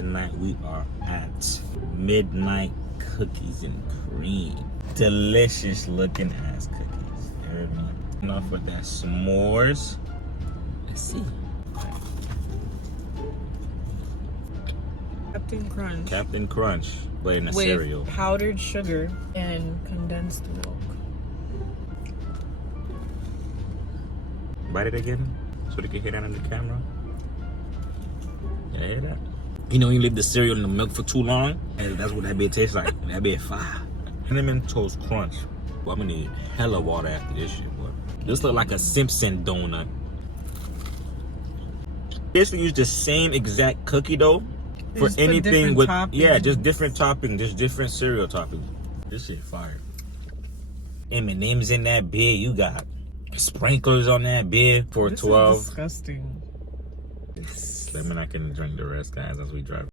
tonight we are at Midnight Cookies and Cream. Delicious looking ass cookies. You heard me? And off with that s'mores. Let's see. Captain Crunch, but in a with cereal. Powdered sugar and condensed milk. Bite it again so they can hear that on the camera. Yeah, hear that? You know, you leave the cereal in the milk for too long, and that's what that bit tastes like. That bit fire. Cinnamon Toast Crunch. Well, I'm gonna need hella water after this shit, boy. This look like a Simpson donut. Basically use the same exact cookie dough for Just put anything different with toppings. just different toppings, just different cereal toppings. This shit fire. M&M's in that beer. You got sprinklers on that beer for This 12. is disgusting. Let me not can drink the rest, guys, as we drive.